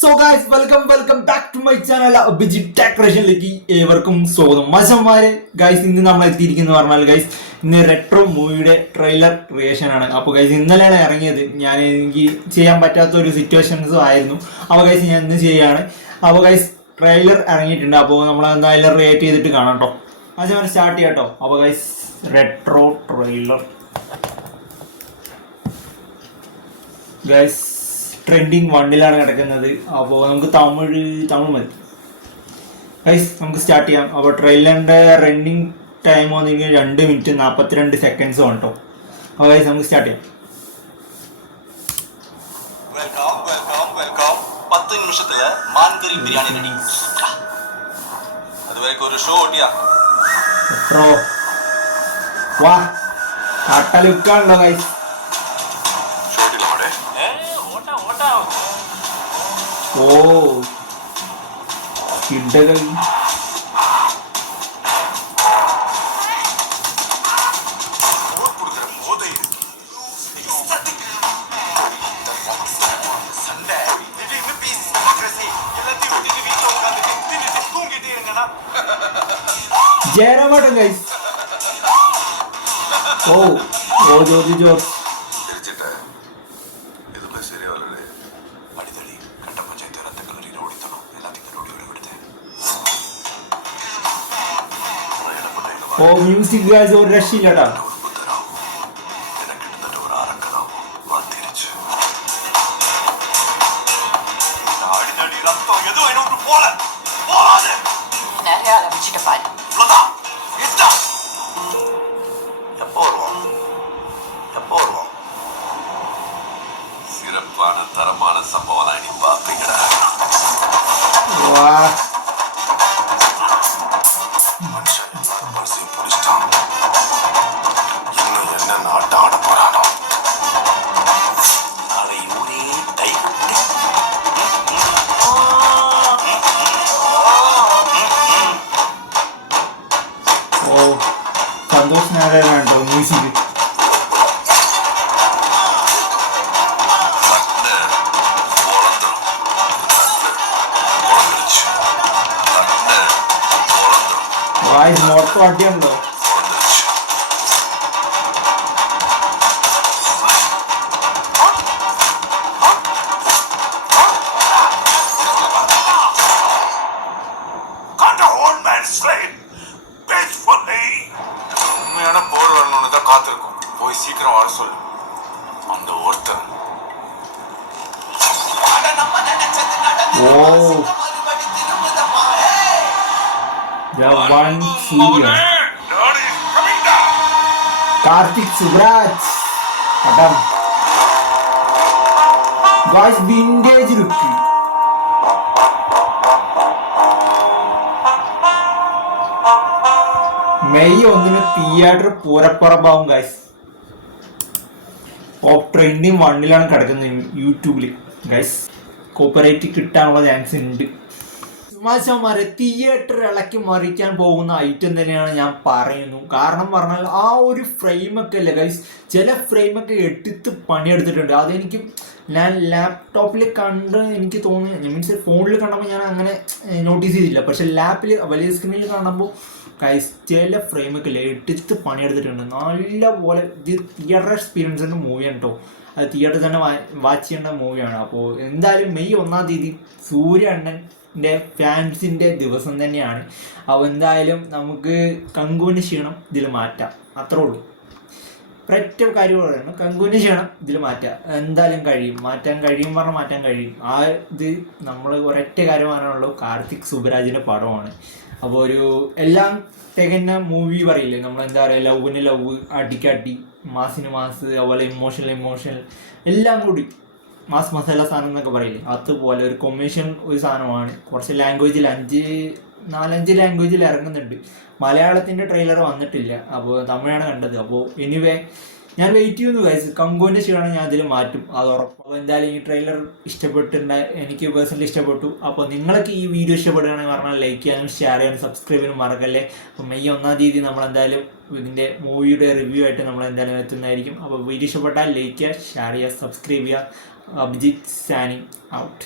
So guys welcome back to my channel Abhijith ടെക്നീഷ്യനിലേക്ക് ഏവർക്കും സ്വാഗതം. മച്ചന്മാരെ ഗൈസ് ഇന്ന് നമ്മൾ എത്തിയിരിക്കുന്നത് പറഞ്ഞാൽ ഗൈസ് ഇന്ന് റെട്രോ മൂവിയുടെ ട്രെയിലർ ക്രിയേഷൻ ആണ്. അപ്പോൾ ഗൈസ് ഇന്നലെയാണ് ഇറങ്ങിയത്. എനിക്ക് ചെയ്യാൻ പറ്റാത്ത ഒരു സിറ്റുവേഷൻസും ആയിരുന്നു. അപ്പോൾ ഗൈസ് ഞാൻ ഇന്ന് ചെയ്യാണ്. അപ്പോൾ ഗൈസ് ട്രെയിലർ ഇറങ്ങിയിട്ടുണ്ട്. അപ്പോൾ നമ്മൾ എന്തായാലും റിയേറ്റ് ചെയ്തിട്ട് കാണാം കേട്ടോ. മച്ചന്മാരെ സ്റ്റാർട്ട് ചെയ്യാം കേട്ടോ. അപ്പോൾ guys retro trailer guys trending 1 കിടക്കുന്നത്. അപ്പോൾ നമുക്ക് തമിഴ് മതി ഗൈസ്. നമുക്ക് സ്റ്റാർട്ട് ചെയ്യാം. അപ്പോൾ ട്രെയിലറിൻ്റെ റണ്ണിങ് ടൈം വന്നിരിക്കുന്നത് 2 മിനിറ്റ് 42 സെക്കൻഡ്സ് ആണ് കേട്ടോ. അപ്പോൾ ഗൈസ് നമുക്ക് സ്റ്റാർട്ട് ചെയ്യാം. വെൽക്കം 10 നിമിഷത്തില് മാൻകറി ബിരിയാണി റെഡി. അതുവരെ ഒരു ഷോ ഓട്ടിയാ വാ കാട്ടലുക്കാണല്ലോ ഗൈസ്. ഓ കിഡകൾ ജയറാമേട്ടൻ ഗൈസ്. ഓ ജോർജ് ജോർജ് ഓ മ്യൂസിക് ഗൈസ് ഒരു രക്ഷയില്ലടാ. சிறப்பான தரமான சம்பவம் நீ பாப்பீங்கடா. സന്തോഷ് നാരായണോ മ്യൂസിക്. മൊത്തം അടിയുണ്ടോ? உண்மையான போர் வரணும்னு தான் காத்திருக்கும். போய் சீக்கிரம் வர சொல்லு. அந்த ஒருத்தன் കാർത്തിക് സുബ്രാജ് പടം guys vintage look. May 1 theatre പൂരപ്പുറമാവും ഗൈസ്. ട്രെൻഡിങ് 1 കിടക്കുന്നത് യൂട്യൂബിൽ ഗൈസ്. കോപ്പറേറ്റ് കിട്ടാനുള്ള ചാൻസ് ഉണ്ട്. മാഷന്മാരെ തിയേറ്റർ ഇളക്കി മറിക്കാൻ പോകുന്ന ഐറ്റം തന്നെയാണ് ഞാൻ പറയുന്നു. കാരണം പറഞ്ഞാൽ ആ ഒരു ഫ്രെയിമൊക്കെ അല്ലേ ഗൈസ്, ചില ഫ്രെയിമൊക്കെ എടുത്ത് പണിയെടുത്തിട്ടുണ്ട്. അതെനിക്ക് ഞാൻ ലാപ്ടോപ്പിൽ കണ്ട് എനിക്ക് തോന്നി, മീൻസ് ഫോണിൽ കണ്ടപ്പോൾ ഞാൻ അങ്ങനെ നോട്ടീസ് ചെയ്തില്ല. പക്ഷെ ലാപ്പിൽ വലിയ സ്ക്രീനിൽ കാണുമ്പോൾ ഗൈസ് ചില ഫ്രെയിമൊക്കെ അല്ലേ എടുത്ത് പണിയെടുത്തിട്ടുണ്ട് നല്ല പോലെ. ഇത് തിയേറ്റർ എക്സ്പീരിയൻസിൻ്റെ മൂവിയാണ് കേട്ടോ. അത് തിയേറ്ററിൽ തന്നെ വാച്ച് ചെയ്യേണ്ട മൂവിയാണ്. അപ്പോൾ എന്തായാലും മെയ് 1 സൂര്യ അണ്ണൻ്റെ ഫാൻസിൻ്റെ ദിവസം തന്നെയാണ്. അപ്പോൾ എന്തായാലും നമുക്ക് കങ്കുവിൻ്റെ ക്ഷീണം ഇതിൽ മാറ്റാം, അത്രേ ഉള്ളൂ. ഒരൊറ്റ കാര്യം പറയുന്നു, കങ്കുവിൻ്റെ ക്ഷീണം ഇതിൽ മാറ്റാം. എന്തായാലും മാറ്റാൻ കഴിയും. ആ ഇത് നമ്മൾ ഒരൊറ്റ കാര്യം പറയാനുള്ളൂ, കാർത്തിക് സുബ്രാജിൻ്റെ പടമാണ്. അപ്പോൾ ഒരു എല്ലാം തികഞ്ഞ മൂവി പറയില്ലേ നമ്മൾ, എന്താ പറയുക, ലവിന് ലവ്, അടിക്കടി, മാസിന് മാസ്, അതുപോലെ ഇമോഷണൽ എല്ലാം കൂടി മാസ് മസാല സാധനം എന്നൊക്കെ പറയില്ലേ, അതുപോലെ ഒരു കൊമേഴ്ഷ്യൽ ഒരു സാധനമാണ്. കുറച്ച് ലാംഗ്വേജിൽ 4-5 ലാംഗ്വേജിൽ ഇറങ്ങുന്നുണ്ട്. മലയാളത്തിൻ്റെ ട്രെയിലർ വന്നിട്ടില്ല, അപ്പോൾ തമിഴാണ് കണ്ടത്. അപ്പോൾ എനിവേ ഞാൻ വെയിറ്റ് ചെയ്യുന്നു ഗൈസ്. കങ്കുവിൻ്റെ ക്ഷീണം ഞാൻ അതിൽ മാറ്റും, അത് ഉറപ്പ്. അപ്പോൾ എന്തായാലും ഈ ട്രെയിലർ എനിക്ക് പേഴ്സണലി ഇഷ്ടപ്പെട്ടു. അപ്പോൾ നിങ്ങൾക്ക് ഈ വീഡിയോ ഇഷ്ടപ്പെടുകയാണെങ്കിൽ പറഞ്ഞാൽ ലൈക്ക് ചെയ്യാനും ഷെയർ ചെയ്യാനും സബ്സ്ക്രൈബ് ചെയ്യാനും മറക്കല്ലേ. അപ്പോൾ മെയ് 1 നമ്മളെന്തായാലും ഇതിൻ്റെ മൂവിയുടെ റിവ്യൂ ആയിട്ട് നമ്മളെന്തായാലും എത്തുന്നതായിരിക്കും. അപ്പോൾ വീഡിയോ ഇഷ്ടപ്പെട്ടാൽ ലൈക്ക് ചെയ്യുക, ഷെയർ ചെയ്യുക, സബ്സ്ക്രൈബ് ചെയ്യുക. അഭിജിത്ത് സാനിങ് ഔട്ട്.